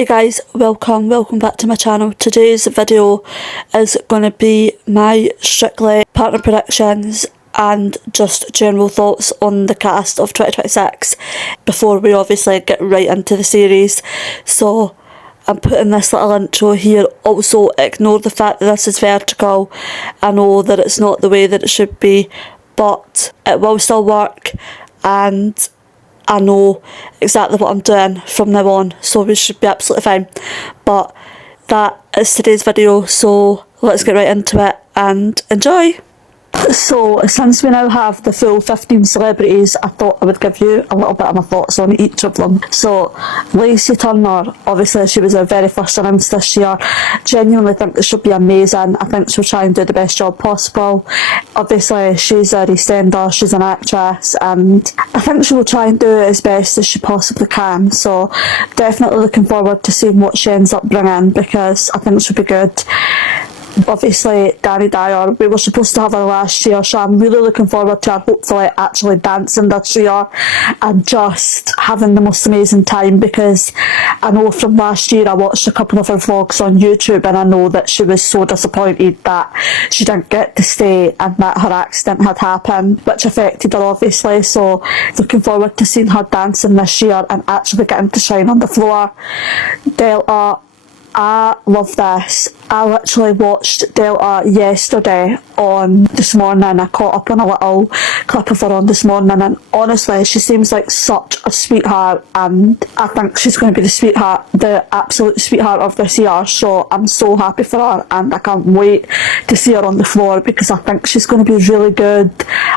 Hey guys, welcome back to my channel. Today's video is going to be my strictly partner predictions and just general thoughts on the cast of 2026 before we obviously get right into the series. So I'm putting this little intro here. Also ignore the fact that this is vertical. I know that it's not the way that it should be, but it will still work, and I know exactly what I'm doing from now on, so we should be absolutely fine. But that is today's video, so let's get right into it and enjoy. So since we now have the full 15 celebrities, I thought I would give you a little bit of my thoughts on each of them. So Lacey Turner, obviously she was our very first announced this year. Genuinely think that she'll be amazing. I think she'll try and do the best job possible. Obviously she's a EastEnder, she's an actress, and I think she will try and do it as best as she possibly can. So definitely looking forward to seeing what she ends up bringing, because I think she'll be good. Obviously Danny Dyer, we were supposed to have her last year, so I'm really looking forward to her hopefully actually dancing this year and just having the most amazing time, because I know from last year I watched a couple of her vlogs on YouTube and I know that she was so disappointed that she didn't get to stay and that her accident had happened, which affected her obviously. So looking forward to seeing her dancing this year and actually getting to shine on the floor. Delta, I love this. I literally watched Delta yesterday on This Morning. I caught up on a little clip of her on This Morning, and honestly she seems like such a sweetheart, and I think she's going to be the absolute sweetheart of this year. So I'm so happy for her and I can't wait to see her on the floor, because I think she's going to be really good.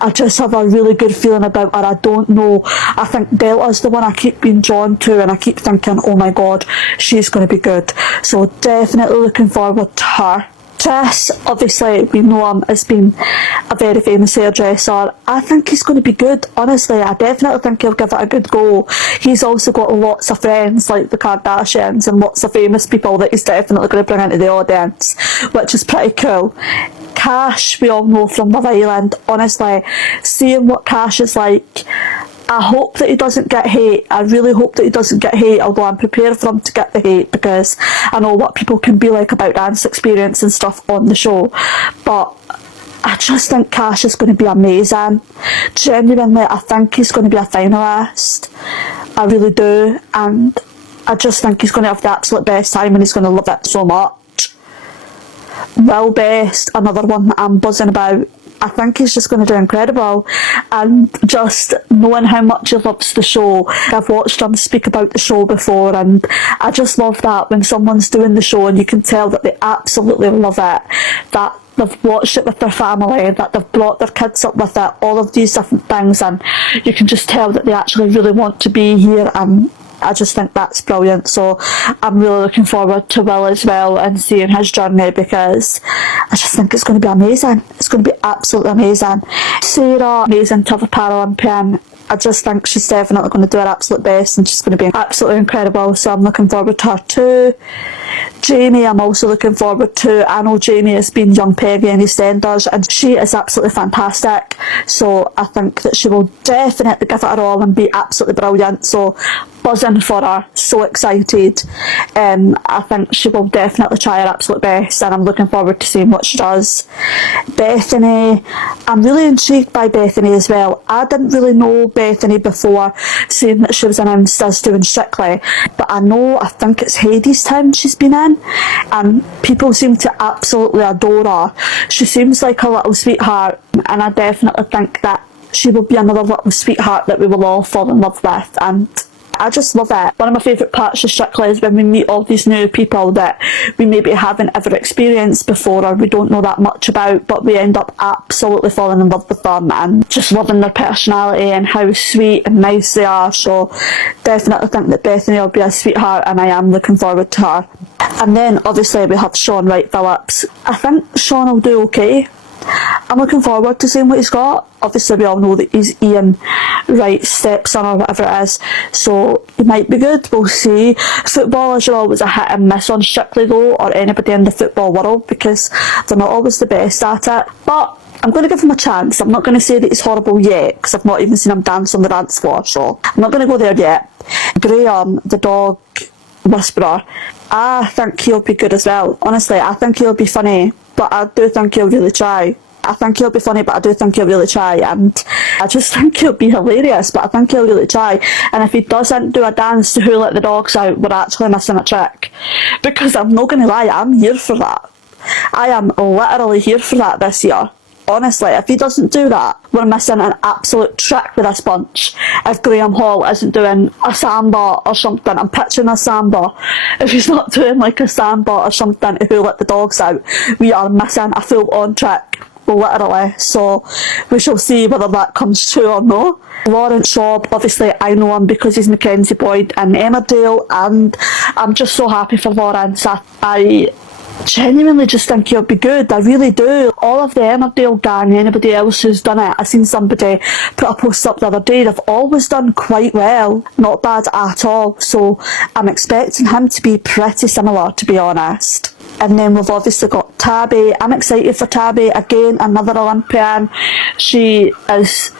I just have a really good feeling about her. I don't know, I think Delta's the one I keep being drawn to, and I keep thinking, oh my god, she's going to be good. So definitely looking forward to her. Tess, obviously we know him as being a very famous hairdresser. I think he's going to be good, honestly. I definitely think he'll give it a good go. He's also got lots of friends like the Kardashians and lots of famous people that he's definitely going to bring into the audience, which is pretty cool. Cash, we all know from Love Island. Honestly, seeing what Cash is like, I hope that he doesn't get hate. I really hope that he doesn't get hate, although I'm prepared for him to get the hate, because I know what people can be like about dance experience and stuff on the show. But I just think Cash is going to be amazing. Genuinely, I think he's going to be a finalist. I really do. And I just think he's going to have the absolute best time and he's going to love it so much. Will Best, another one that I'm buzzing about. I think he's just going to do incredible, and just knowing how much he loves the show. I've watched him speak about the show before, and I just love that when someone's doing the show and you can tell that they absolutely love it, that they've watched it with their family, that they've brought their kids up with it, all of these different things, and you can just tell that they actually really want to be here, and I just think that's brilliant. So I'm really looking forward to Will as well and seeing his journey, because I just think it's going to be amazing. It's going to be absolutely amazing. Sarah, amazing to have a Paralympian. I just think she's definitely going to do her absolute best and she's going to be absolutely incredible, so I'm looking forward to her too. Jamie, I'm also looking forward to. I know Jamie has been young Peggy in EastEnders and she is absolutely fantastic, so I think that she will definitely give it her all and be absolutely brilliant. So buzzing for her, so excited. I think she will definitely try her absolute best and I'm looking forward to seeing what she does. Bethany, I'm really intrigued by Bethany as well. I didn't really know Bethany before seeing that she was announced as doing Strictly, but I think it's Hades Town she's been in, and people seem to absolutely adore her. She seems like a little sweetheart, and I definitely think that she will be another little sweetheart that we will all fall in love with, and I just love it. One of my favourite parts of Strictly is when we meet all these new people that we maybe haven't ever experienced before or we don't know that much about, but we end up absolutely falling in love with them and just loving their personality and how sweet and nice they are. So definitely think that Bethany will be a sweetheart and I am looking forward to her. And then obviously we have Sean Wright-Phillips. I think Sean will do okay. I'm looking forward to seeing what he's got. Obviously we all know that he's Ian Wright's stepson or whatever it is, so he might be good, we'll see. Footballers are always a hit and miss on Strictly though, or anybody in the football world, because they're not always the best at it, but I'm going to give him a chance. I'm not going to say that he's horrible yet, because I've not even seen him dance on the dance floor, so I'm not going to go there yet. Graham, the dog, whisperer. I think he'll be good as well. Honestly, I think he'll be funny, but I do think he'll really try. I think he'll be funny, but I do think he'll really try, and I just think he'll be hilarious, but I think he'll really try. And if he doesn't do a dance to Who Let the Dogs Out, we're actually missing a trick. Because I'm not going to lie, I'm here for that. I am literally here for that this year. Honestly, if he doesn't do that, we're missing an absolute trick with this bunch. If Graham Hall isn't doing a samba or something, I'm pitching a samba. If he's not doing like a samba or something to Who Let the Dogs Out, we are missing a full-on trick. Literally. So we shall see whether that comes true or no. Lawrence Shaw, obviously I know him because he's Mackenzie Boyd in Emmerdale, and I'm just so happy for Lawrence. I genuinely just think he'll be good. I really do. All of the Emmerdale gang, anybody else who's done it, I seen somebody put a post up the other day, they've always done quite well. Not bad at all. So I'm expecting him to be pretty similar, to be honest. And then we've obviously got Tabby. I'm excited for Tabby. Again, another Olympian. She is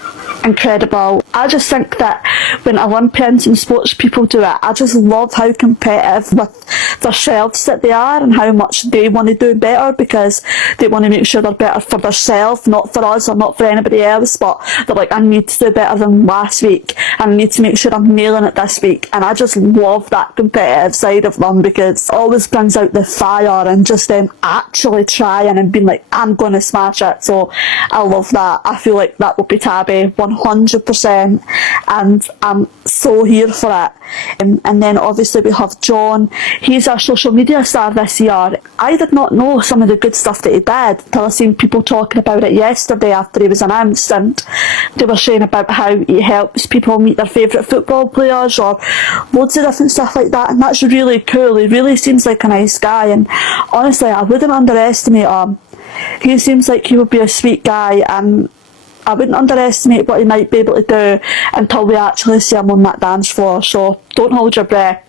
incredible. I just think that when Olympians and sports people do it, I just love how competitive with themselves that they are and how much they want to do better, because they want to make sure they're better for themselves, not for us or not for anybody else, but they're like, I need to do better than last week and I need to make sure I'm nailing it this week. And I just love that competitive side of them, because it always brings out the fire and just them actually trying and being like, I'm going to smash it. So I love that. I feel like that will be Tabby 100%, and I'm so here for it. And then obviously we have John. He's our social media star this year. I did not know some of the good stuff that he did until I seen people talking about it yesterday after he was announced, and they were saying about how he helps people meet their favourite football players or loads of different stuff like that, and that's really cool. He really seems like a nice guy, and honestly I wouldn't underestimate him. He seems like he would be a sweet guy, and I wouldn't underestimate what he might be able to do until we actually see him on that dance floor. So don't hold your breath.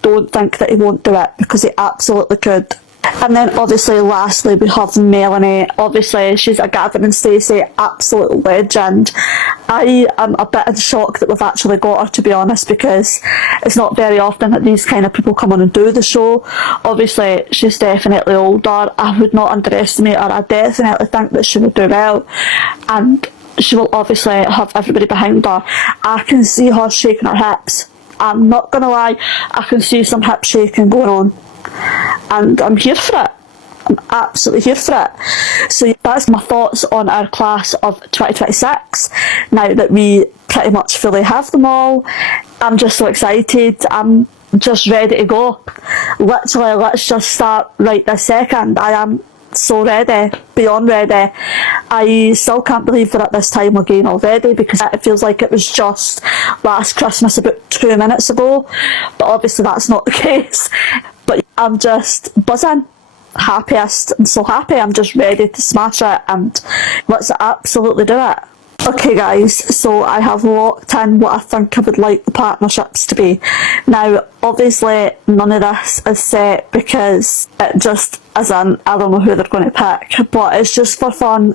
Don't think that he won't do it, because he absolutely could. And then obviously lastly we have Melanie. Obviously she's a Gavin and Stacey absolute legend. I am a bit in shock that we've actually got her, to be honest, because it's not very often that these kind of people come on and do the show. Obviously she's definitely older. I would not underestimate her. I definitely think that she will do well, and she will obviously have everybody behind her. I can see her shaking her hips. I'm not gonna lie, I can see some hip shaking going on, and I'm here for it. I'm absolutely here for it. So that's my thoughts on our class of 2026. Now that we pretty much fully have them all, I'm just so excited. I'm just ready to go. Literally, let's just start right this second. I am so ready, beyond ready. I still can't believe we're at this time again already, because it feels like it was just last Christmas about 2 minutes ago, but obviously that's not the case. But I'm just buzzing, happiest. I'm so happy. I'm just ready to smash it, and let's absolutely do it. Okay guys, so I have locked in what I think I would like the partnerships to be. Now obviously none of this is set because it just isn't. I don't know who they're going to pick, but it's just for fun.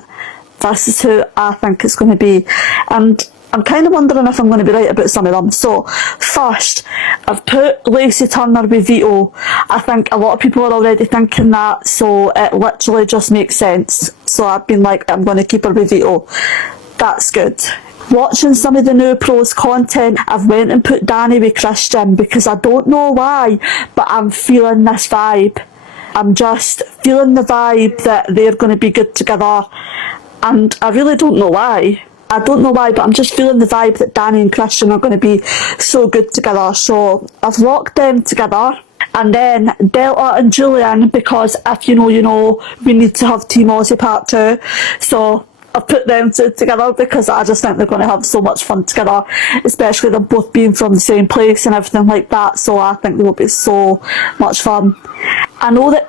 This is who I think it's going to be, and I'm kind of wondering if I'm going to be right about some of them. So first, I've put Lacey Turner with Vito. I think a lot of people are already thinking that, so it literally just makes sense. So I've been like, I'm going to keep her with Vito. That's good. Watching some of the new pros content, I've went and put Danny with Christian, because I don't know why, but I'm feeling this vibe. I'm just feeling the vibe that they're going to be good together, and I really don't know why. I don't know why, but I'm just feeling the vibe that Danny and Christian are going to be so good together. So I've locked them together. And then Delta and Julian, because if you know, you know, we need to have Team Aussie Part 2. So I've put them two together because I just think they're going to have so much fun together, especially them both being from the same place and everything like that. So I think they will be so much fun. I know that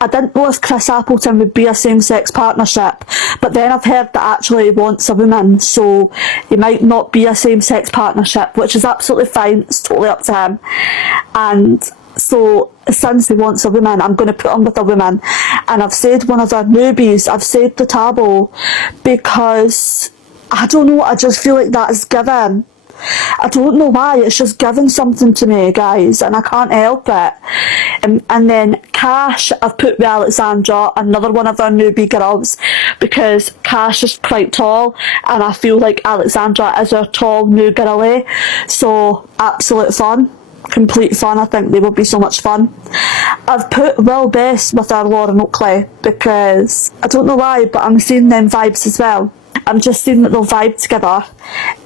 I didn't know if Chris Appleton would be a same-sex partnership, but then I've heard that actually he wants a woman, so he might not be a same-sex partnership, which is absolutely fine. It's totally up to him. And so since he wants a woman, I'm going to put him with a woman. And I've said one of our newbies, I've said the Tabo, because I don't know, I just feel like that is given. I don't know why, it's just given something to me, guys, and I can't help it. And then Cash, I've put with Alexandra, another one of our newbie girls, because Cash is quite tall, and I feel like Alexandra is our tall new girlie, so absolute fun. Complete fun. I think they will be so much fun. I've put Will Best with our Lauren Oakley because I don't know why, but I'm seeing them vibes as well. I'm just seeing that they'll vibe together.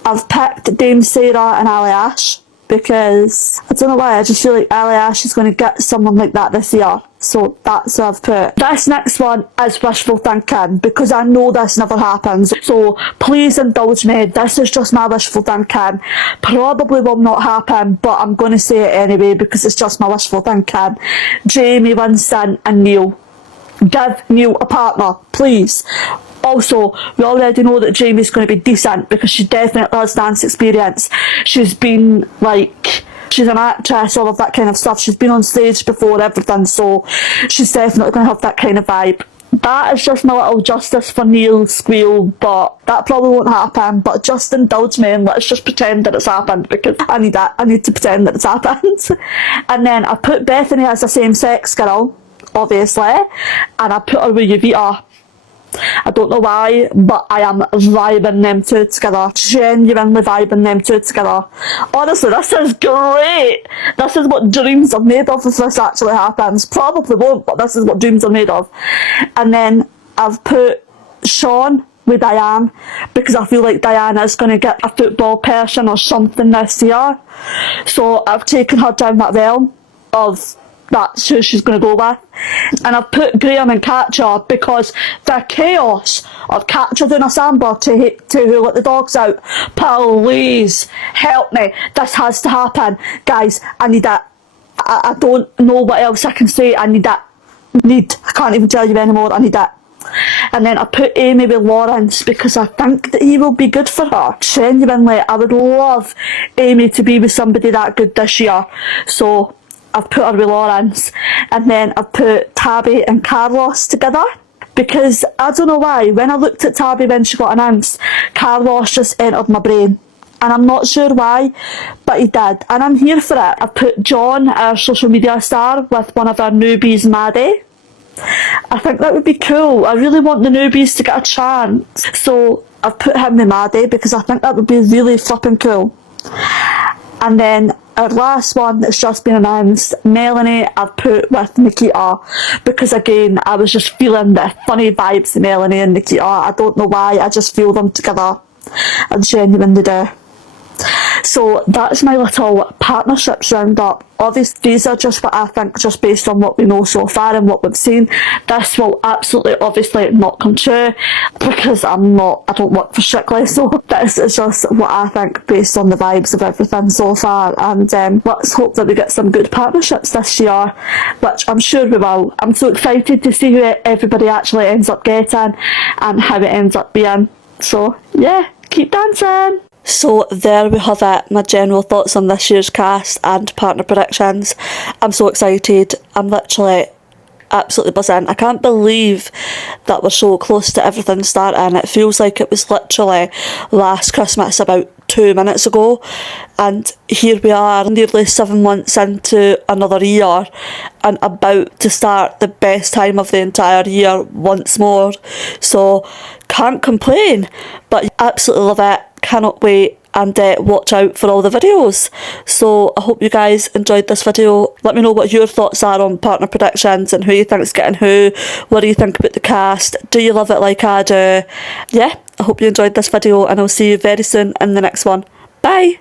I've picked Dame Sarah and Ali Ash because I don't know why, I just feel like Ali Ash is going to get someone like that this year. So that's what I've put. This next one is wishful thinking because I know this never happens. So please indulge me. This is just my wishful thinking. Probably will not happen, but I'm going to say it anyway because it's just my wishful thinking. Jamie, Winston and Neil. Give Neil a partner, please. Also, we already know that Jamie's going to be decent because she definitely has dance experience. She's been like, she's an actress, all of that kind of stuff. She's been on stage before, everything, so she's definitely going to have that kind of vibe. That is just my little justice for Neil squeal, but that probably won't happen. But just indulge me and let's just pretend that it's happened because I need that. I need to pretend that it's happened. And then I put Bethany as a same-sex girl, obviously, and I put her with Uvita. I don't know why, but I am vibing them two together. Genuinely vibing them two together. Honestly, this is great. This is what dreams are made of if this actually happens. Probably won't, but this is what dreams are made of. And then I've put Sean with Diane because I feel like Diane is going to get a football person or something this year. So I've taken her down that realm of that's who she's going to go with. And I've put Graham and Katja because the chaos of Katja doing a samba to who let the dogs out. Please help me. This has to happen. Guys, I need that. I don't know what else I can say. I need that. I can't even tell you anymore. I need that. And then I put Amy with Lawrence because I think that he will be good for her. Genuinely, I would love Amy to be with somebody that good this year. So I've put her with Lawrence. And then I've put Tabby and Carlos together because I don't know why, when I looked at Tabby when she got announced, Carlos just entered my brain. And I'm not sure why, but he did. And I'm here for it. I've put John, our social media star, with one of our newbies, Maddie. I think that would be cool. I really want the newbies to get a chance. So I've put him with Maddie because I think that would be really flipping cool. And then our last one that's just been announced, Melanie, I've put with Nikita because again, I was just feeling the funny vibes of Melanie and Nikita. I don't know why, I just feel them together. I genuinely do. So that's my little partnerships roundup. Obviously, these are just what I think, just based on what we know so far and what we've seen. This will absolutely, obviously, not come true because I don't work for Strictly. So this is just what I think based on the vibes of everything so far. And let's hope that we get some good partnerships this year, which I'm sure we will. I'm so excited to see who everybody actually ends up getting and how it ends up being. So yeah, keep dancing. So there we have it, my general thoughts on this year's cast and partner predictions. I'm so excited. I'm literally absolutely buzzing. I can't believe that we're so close to everything starting. It feels like it was literally last Christmas about 2 minutes ago, and here we are nearly 7 months into another year and about to start the best time of the entire year once more. So can't complain, but absolutely love it. Cannot wait, and watch out for all the videos. So I hope you guys enjoyed this video. Let me know what your thoughts are on partner predictions and who you think's getting who. What do you think about the cast? Do you love it like I do? Yeah, I hope you enjoyed this video and I'll see you very soon in the next one. Bye!